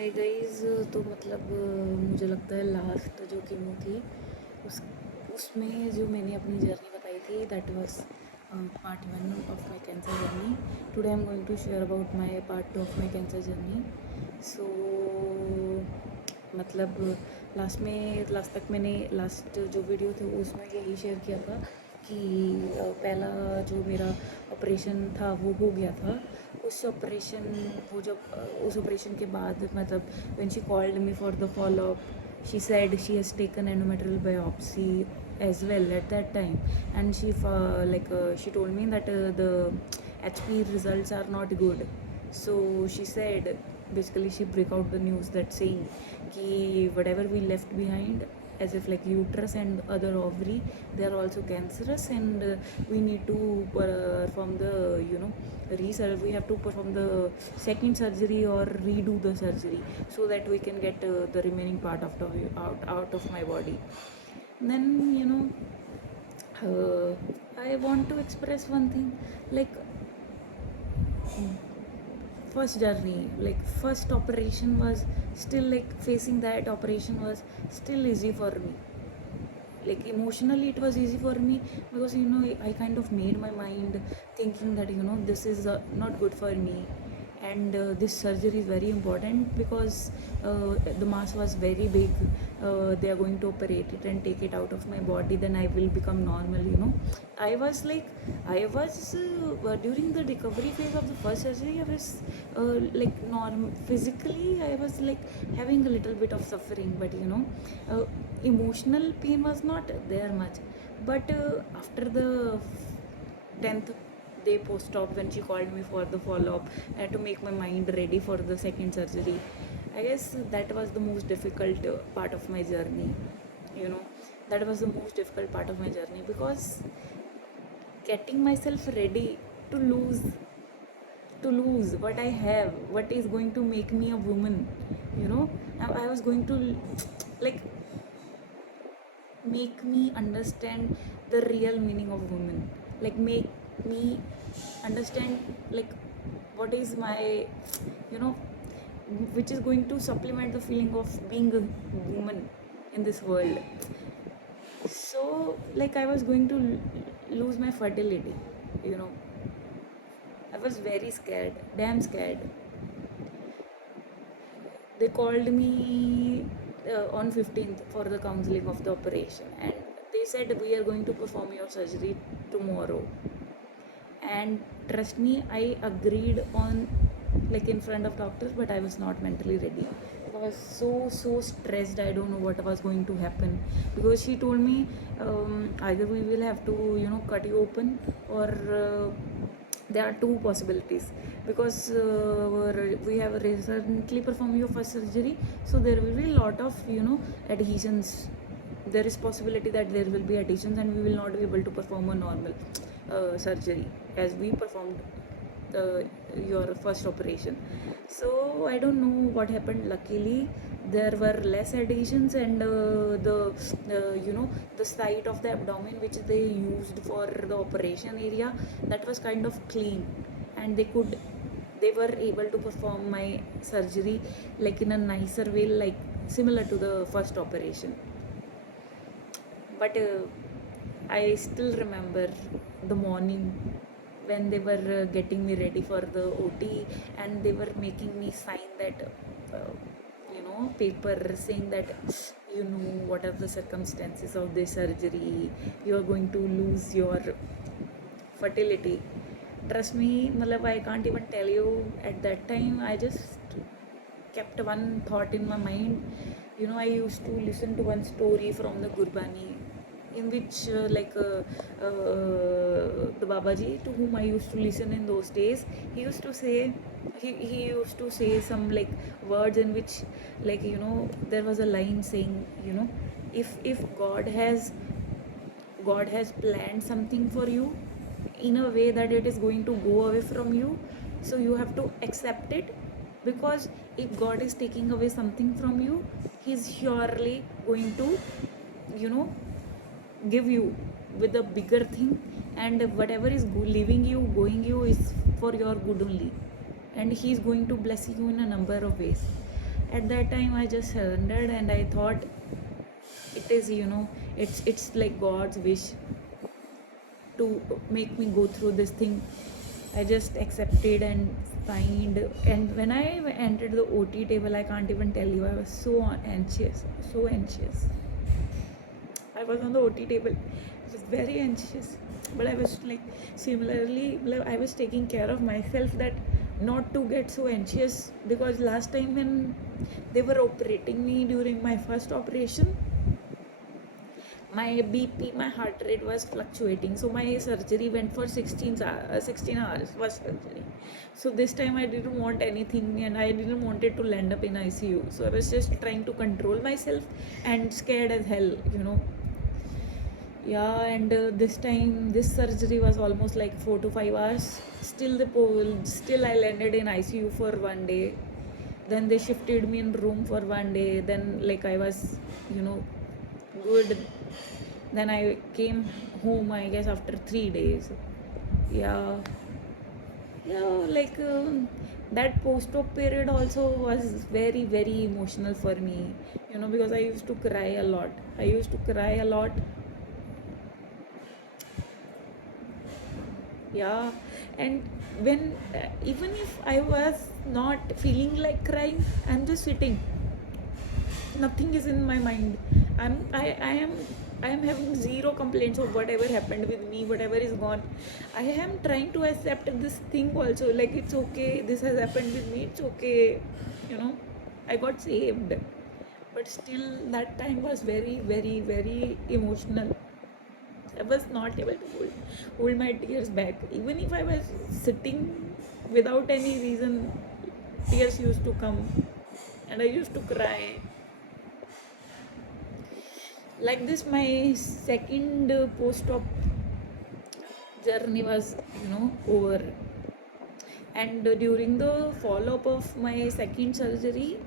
Hi guys. तो मतलब मुझे लगता है लास्ट जो कीमो थी उस उसमें जो मैंने अपनी जर्नी बताई थी that was part 1 of my cancer journey. Today I am going to share about my part 2 of my cancer journey. So मतलब लास्ट तक मैंने लास्ट जो वीडियो थे उसमें यही शेयर किया था कि पहला जो मेरा ऑपरेशन था वो हो गया था। उस ऑपरेशन वो जब उस ऑपरेशन के बाद मतलब when she called me for the follow up she said she has taken endometrial biopsy as well at that time, and she told me that the HP results are not good. So she said, basically she break out the news that saying ki whatever we left behind, as if like uterus and other ovary, they are also cancerous, and we need to perform the we have to perform the second surgery or redo the surgery so that we can get the remaining part of out of my body. Then I want to express one thing, like first journey, like first operation was still, like facing that operation was still easy for me. Like emotionally it was easy for me because I kind of made my mind thinking that this is not good for me, and this surgery is very important because the mass was very big. They are going to operate it and take it out of my body, then I will become normal. I was during the recovery phase of the first surgery, I was physically I was like having a little bit of suffering, but emotional pain was not there much. But after the 10th day post-op, when she called me for the follow-up, I had to make my mind ready for the second surgery. I guess that was the most difficult part of my journey. That was the most difficult part of my journey because getting myself ready to lose what I have, what is going to make me a woman. I was going to like make me understand the real meaning of woman, like make me understand like what is my you know which is going to supplement the feeling of being a woman in this world. So like I was going to lose my fertility. you know I was very scared, damn scared. They called me on 15th for the counseling of the operation, and they said we are going to perform your surgery tomorrow. And trust me, I agreed on, like in front of doctors, but I was not mentally ready. I was so stressed. I don't know what was going to happen because she told me either we will have to cut you open, or there are two possibilities because we have recently performed your first surgery, so there will be a lot of adhesions. There is possibility that there will be adhesions and we will not be able to perform a normal surgery as we performed your first operation. So I don't know what happened. Luckily there were less adhesions, and the site of the abdomen which they used for the operation area, that was kind of clean, and they were able to perform my surgery like in a nicer way, like similar to the first operation. But I still remember the morning when they were getting me ready for the OT, and they were making me sign that paper saying that what are the circumstances of this surgery, you are going to lose your fertility. Trust me, I can't even tell you. At that time I just kept one thought in my mind. I used to listen to one story from the Gurbani, in which the Babaji to whom I used to listen in those days, he used to say, he used to say some like words in which, there was a line saying, if God has planned something for you in a way that it is going to go away from you, so you have to accept it, because if God is taking away something from you, he's surely going to give you with a bigger thing, and whatever is leaving you, going you, is for your good only, and he's going to bless you in a number of ways. At that time I just surrendered, and I thought it is, it's like God's wish to make me go through this thing. I just accepted and signed. And when I entered the OT table, I can't even tell you, I was so anxious, so anxious. I was on the OT table, I was very anxious, but I was like, similarly, I was taking care of myself that not to get so anxious, because last time when they were operating me during my first operation, my BP, my heart rate was fluctuating. So my surgery went for 16 hours was surgery. So this time I didn't want anything, and I didn't want it to land up in ICU. So I was just trying to control myself and scared as hell. Yeah, and this time this surgery was almost like 4 to 5 hours. Still I landed in ICU for one day. Then they shifted me in room for one day. Then like I was, good. Then I came home, I guess, after 3 days. Yeah, like that post-op period also was very, very emotional for me, because I used to cry a lot. Yeah, and when even if I was not feeling like crying, I'm just sitting. Nothing is in my mind. I am having zero complaints of whatever happened with me, whatever is gone. I am trying to accept this thing also, like it's okay, this has happened with me, it's okay. I got saved, but still that time was very, very, very emotional. I was not able to hold my tears back. Even if I was sitting without any reason, tears used to come, and I used to cry. Like this, my second post-op journey was, over. And during the follow-up of my second surgery,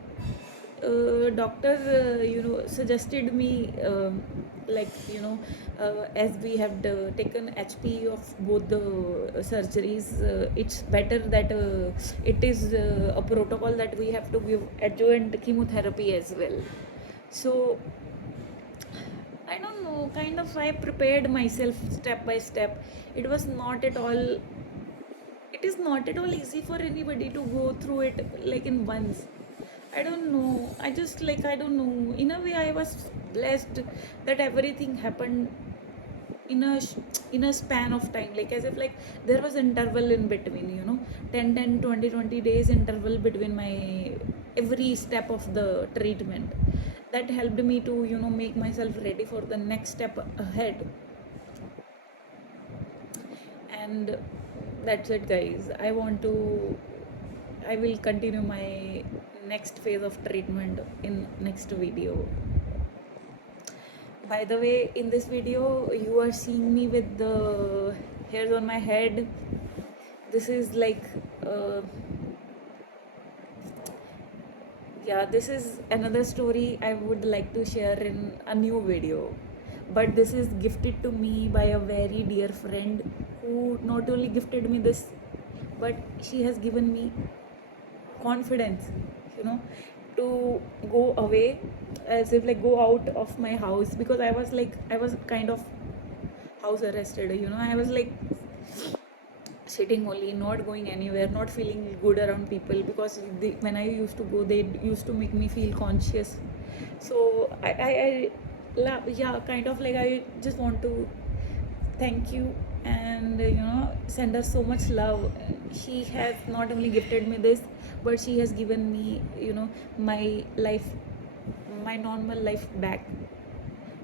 doctor, suggested me, like, as we have taken HP of both the surgeries, it's better that it is a protocol that we have to give adjuvant chemotherapy as well. So I don't know, kind of I prepared myself step by step. It was not at all, it is not at all easy for anybody to go through it like in once. I don't know. I don't know. In a way, I was blessed that everything happened in a span of time, like as if like there was interval in between, 10 20 days interval between my every step of the treatment. That helped me to, make myself ready for the next step ahead. And that's it, guys. I will continue my next phase of treatment in next video. By the way, in this video you are seeing me with the hairs on my head. This is like yeah, this is another story I would like to share in a new video. But this is gifted to me by a very dear friend, who not only gifted me this, but she has given me confidence, to go away, as if like go out of my house, because I was kind of house arrested. I was like sitting only, not going anywhere, not feeling good around people, because when I used to go, they used to make me feel conscious. So yeah, kind of like I just want to thank you, and send her so much love. She has not only gifted me this, but she has given me, my life, my normal life back.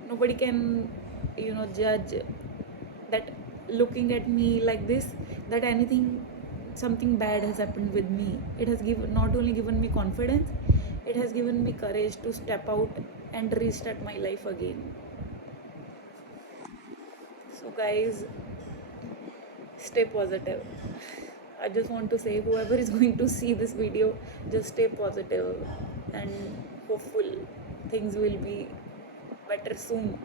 Nobody can, judge that looking at me like this, that something bad has happened with me. It has not only given me confidence, it has given me courage to step out and restart my life again. So guys, stay positive. I just want to say, whoever is going to see this video, just stay positive and hopeful things will be better soon.